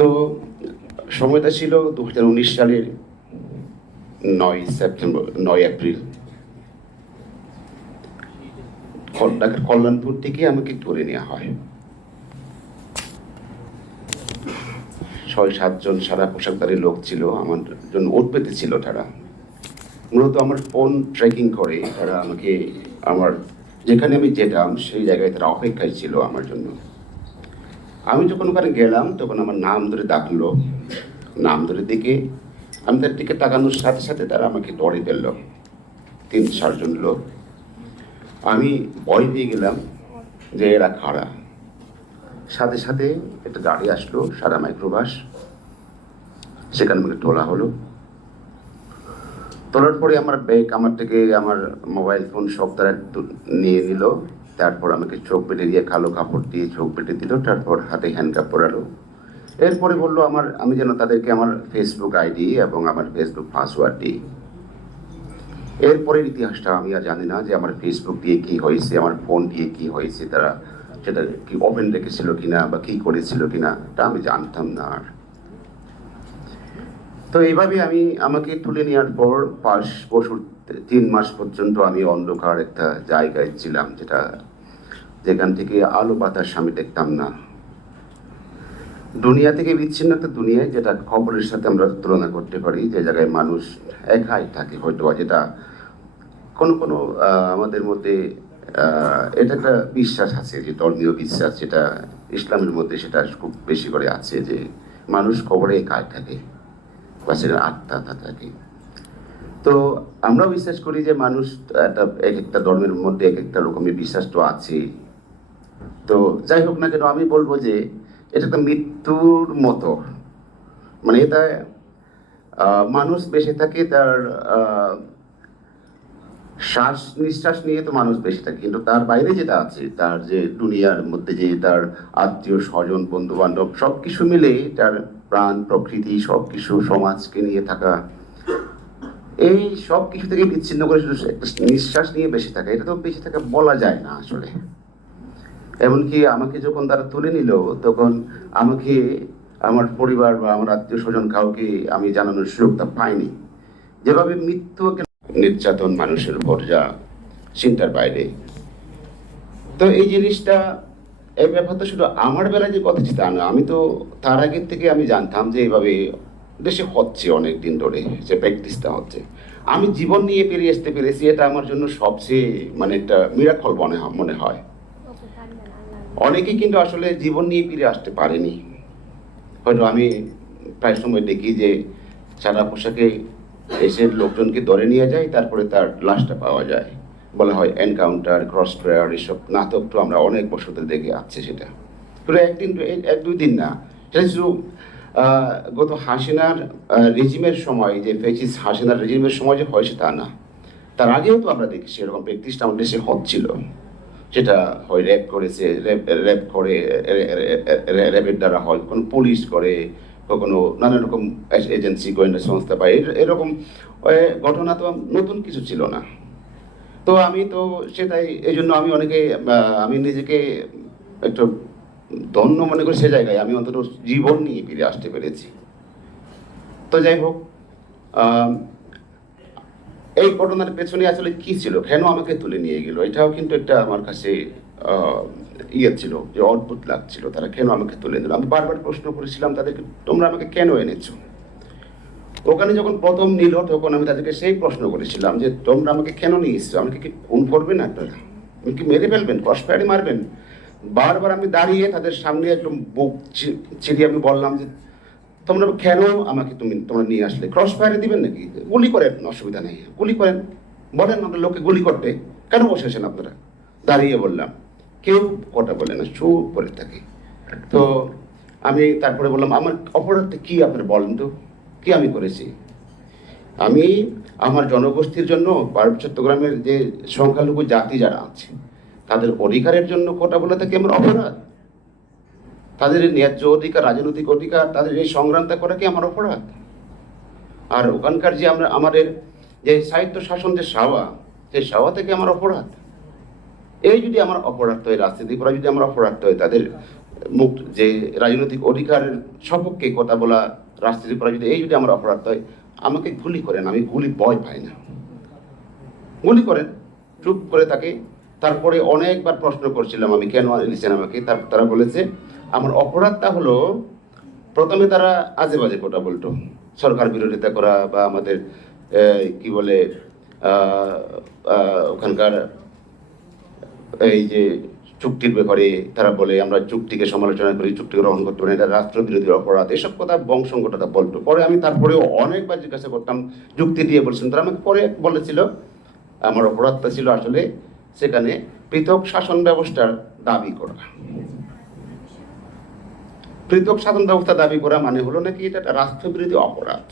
তো সময়টা ছিল 2019 সালের 9 এপ্রিল। ঢাকার কল্যাণপুর থেকে আমাকে ধরে নেওয়া হয়। 6-7 জন সাদা পোশাকধারী লোক ছিল, আমার জন্য ওট পেতে ছিল তারা। মূলত আমার ফোন ট্র্যাকিং করে তারা আমাকে আমার যেখানে আমি যেতাম সেই জায়গায় তারা অপেক্ষায় ছিল আমার জন্য। আমি যখন ওখানে গেলাম তখন আমার নাম ধরে ডাকলো, নাম ধরে দেখে আমি তার দিকে তাকানোর সাথে সাথে তারা আমাকে ধরে ফেলল 3-4 জন লোক। আমি ভয় পেয়ে গেলাম যে এরা খাড়া। সাথে সাথে একটা গাড়ি আসলো, সাদা মাইক্রোবাস, সেখানে আমাকে তোলা হলো। তোলার পরে আমার ব্যাগ আমার থেকে আমার মোবাইল ফোন সব তারা নিয়ে নিল। তারপর আমাকে চোখ পেটে দিয়ে কালো কাপড় দিয়ে চোখ পেটে দিল, তারপর হাতে হ্যান্ডকাপ পরালো। এরপরে বললো আমি যেন তাদেরকে আমার ফেসবুক আইডি এবং আমার ফেসবুক পাসওয়ার্ড দিই। এরপরের ইতিহাসটা আমি আর জানি না যে আমার ফেসবুক দিয়ে কি হয়েছে, আমার ফোন দিয়ে কি হয়েছে, তারা সেটা কি ওপেন রেখেছিল কিনা বা কি করেছিল কিনা তা আমি জানতাম না। আর তো এইভাবে আমাকে তুলে নেওয়ার পর 5 বছর 3 মাস পর্যন্ত আমি অন্ধকার একটা জায়গায় ছিলাম, যেখান থেকে আলো বাতাস আমি দেখতাম না। দুনিয়া থেকে বিচ্ছিন্ন একটা দুনিয়ায়, যেটা খবরের সাথে আমরা তুলনা করতে পারি, যে জায়গায় মানুষ একাই থাকে হয়তো, যেটা কোনো আমাদের মধ্যে এটা একটা বিশ্বাস আছে, যে ধর্মীয় বিশ্বাস, যেটা ইসলামের মধ্যে সেটা খুব বেশি করে আছে, যে মানুষ কবরে একাই থাকে বা সেটা আত্মা থাকে। তো আমরাও বিশ্বাস করি যে মানুষ এক একটা ধর্মের মধ্যে এক একটা রকমের বিশ্বাস তো আছে। তো যাই হোক না কেন, আমি বলবো যে এটা একটা মৃত্যুর মতো। মানে এটা মানুষ বেঁচে থাকে তার শ্বাস নিঃশ্বাস নিয়ে, তো মানুষ বেঁচে থাকে, কিন্তু তার বাইরে যেটা আছে, তার যে দুনিয়ার মধ্যে যে তার আত্মীয় স্বজন বন্ধু বান্ধব সবকিছু মিলে তার প্রাণ প্রকৃতি সবকিছু সমাজকে নিয়ে থাকা, এই সব কিছু থেকে বিচ্ছিন্ন করে শুধু একটা নিঃশ্বাস নিয়ে বেঁচে থাকা, এটা তো বেঁচে থাকা বলা যায় না আসলে। এমনকি আমাকে যখন তারা তুলে নিল তখন আমাকে আমার পরিবার বা আমার আত্মীয় স্বজন কাউকে আমি জানানোর সুযোগটা পাইনি। যেভাবে মৃত্যু নির্যাতন মানুষের উপর, যা চিন্তার বাইরে। তো এই জিনিসটা, এই ব্যাপারটা শুধু আমার বেলায় যে কথা তা না, আমি তো তার আগের থেকে আমি জানতাম যে এইভাবে দেশে হচ্ছে অনেক দিন ধরে, যে প্র্যাকটিসটা হচ্ছে। আমি জীবন নিয়ে পেরিয়ে আসতে পেরেছি, এটা আমার জন্য সবচেয়ে মানে একটা মিরাকল মনে হয়। অনেকেই কিন্তু আসলে জীবন নিয়ে ফিরে আসতে পারেনি। হয়তো আমি প্রায় সময় দেখি যে সাদা পোশাকে এসে লোকজনকে ধরে নিয়ে যায়, তারপরে তার লাশটা পাওয়া যায়। বলা হয় এনকাউন্টার, ক্রস ফায়ার, এসব নাটক তো আমরা অনেক বছর ধরে দেখে আসছে। সেটা পুরো একদিন 1-2 দিন না, সেটা শুধু গত হাসিনার রেজিমের সময়, যে ফ্যাসিস্ট হাসিনার রেজিমের সময় যে হয়েছে তা না, তার আগেও তো আমরা দেখেছি এরকম প্র্যাকটিসটা আমাদের দেশে হচ্ছিল। সেটা হয় র্যাব করেছে, র্যাব করে, র্যাবের দ্বারা হয়, কোনো পুলিশ করে, কখনো নানা রকম এজেন্সি গোয়েন্দা সংস্থা পায়, এরকম ঘটনা তো নতুন কিছু ছিল না। তো আমি তো সেটাই, এই জন্য আমি নিজেকে একটু ধন্য মনে করি সে জায়গায় আমি অন্তত জীবন নিয়ে ফিরে আসতে পেরেছি। তো যাই হোক, এই ঘটনার পেছনে আসলে কি ছিল, কেন আমাকে তুলে নিয়ে গেল, এটাও কিন্তু একটা আমার কাছে ছিল, যে অদ্ভুত লাগছিল তারা কেন আমাকে তুলে দিল। আমি বারবার প্রশ্ন করেছিলাম তাদেরকে, তোমরা আমাকে কেন এনেছো? ওখানে যখন প্রথম নিল তখন আমি তাদেরকে সেই প্রশ্ন করেছিলাম যে তোমরা আমাকে কেন নিয়ে এসছো, আমাকে কি খুন করবেন আপনারা, আমি কি মেরে ফেলবেন, ক্রস ফায়ারে মারবেন? বারবার আমি দাঁড়িয়ে তাদের সামনে একদম বুক চিরিয়ে আমি বললাম যে তোমরা কেন তোমরা নিয়ে আসলে, ক্রস ফায়ারে দিবেন নাকি, গুলি করেন, অসুবিধা নেই, গুলি করেন, বলেন আপনার লোককে গুলি করতে, কেন বসেছেন আপনারা? দাঁড়িয়ে বললাম, কেউ কথা বলে না, চুপ করে থাকে। তো আমি তারপরে বললাম, আমার অপরাধটা কি আপনারা বলেন তো, কি আমি করেছি? আমি আমার জনগোষ্ঠীর জন্য, চট্টগ্রামের যে সংখ্যালঘু জাতি যারা আছে তাদের অধিকারের জন্য কথা বলে থাকি আমার অপরাধ? তাদের ন্যায্য অধিকার, রাজনৈতিক অধিকার, তাদের এই সংগ্রামটা করা কি আমার অপরাধ? আর ওখানকার যে আমাদের যে সাহিত্য শাসন যে সেই সাওয়া থেকে আমার অপরাধ? এই যদি আমার অপরাধ হয়, রাজনীতি করা যদি আমার অপরাধ হয়, তাদের মুক্ত যে রাজনৈতিক অধিকারের সপক্ষে কথা বলা, রাজনীতি করা যদি এই যদি আমার অপরাধ হয়, আমাকে গুলি করেন, আমি গুলি ভয় পাই না। গুলি করেন, চুপ করে থাকে। তারপরে অনেকবার প্রশ্ন করছিলাম আমি, কেন এনেছেন আমাকে? তারা বলেছে আমার অপরাধটা হলো, প্রথমে তারা আজে বাজে কথা বলতো, সরকার বিরোধিতা করা বা আমাদের কি বলে ওখানকার এই যে চুক্তির ব্যাপারে তারা বলে আমরা চুক্তিকে সমালোচনা করি, চুক্তিকে গ্রহণ করতে পারি, এটা রাষ্ট্রবিরোধী অপরাধ, এসব কথা বংশগতটা বলতো। পরে আমি তারপরেও অনেকবার জিজ্ঞাসা করতাম, যুক্তি দিয়ে বলছেন। তারা আমাকে পরে বলেছিল আমার অপরাধটা ছিল আসলে সেখানে পৃথক শাসন ব্যবস্থার দাবি করা। পৃথক শাসন ব্যবস্থা দাবি করা মানে হলো নাকি এটা একটা রাষ্ট্রবিরোধী অপরাধ।